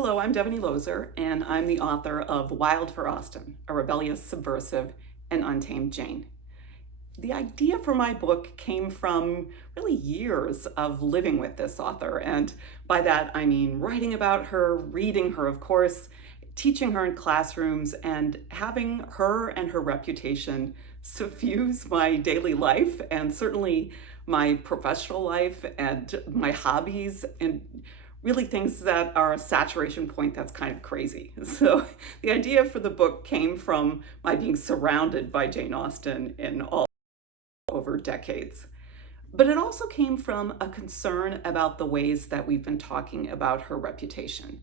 Hello, I'm Devoney Looser, and I'm the author of Wild for Austen, a rebellious, subversive, and untamed Jane. The idea for my book came from really years of living with this author, and by that I mean writing about her, reading her, of course, teaching her in classrooms, and having her and her reputation suffuse my daily life and certainly my professional life and my hobbies and really things that are a saturation point that's kind of crazy. So the idea for the book came from my being surrounded by Jane Austen in all over decades. But it also came from a concern about the ways that we've been talking about her reputation.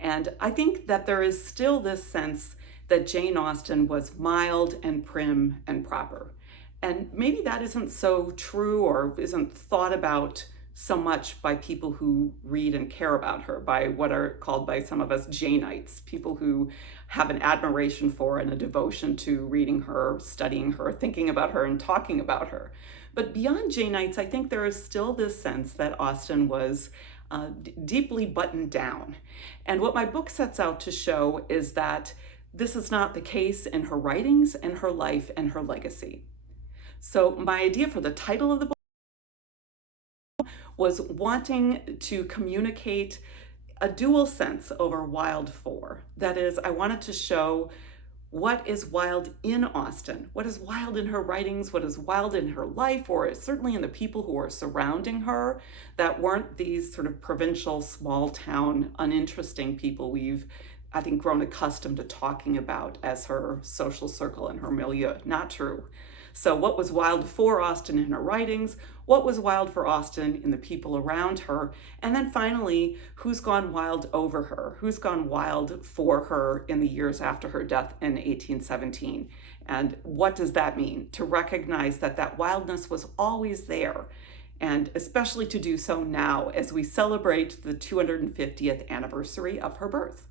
And I think that there is still this sense that Jane Austen was mild and prim and proper. And maybe that isn't so true or isn't thought about so much by people who read and care about her, by what are called by some of us Janeites, people who have an admiration for and a devotion to reading her, studying her, thinking about her, and talking about her. But beyond Janeites, I think there is still this sense that Austen was deeply buttoned down. And what my book sets out to show is that this is not the case in her writings and her life and her legacy. So my idea for the title of the book was wanting to communicate a dual sense over Wild for. That is, I wanted to show what is wild in Austen, what is wild in her writings, what is wild in her life, or certainly in the people who are surrounding her that weren't these sort of provincial, small town, uninteresting people we've, I think, grown accustomed to talking about as her social circle and her milieu. Not true. So what was wild for Austen in her writings? What was wild for Austen in the people around her? And then finally, who's gone wild over her? Who's gone wild for her in the years after her death in 1817? And what does that mean? To recognize that that wildness was always there, and especially to do so now as we celebrate the 250th anniversary of her birth.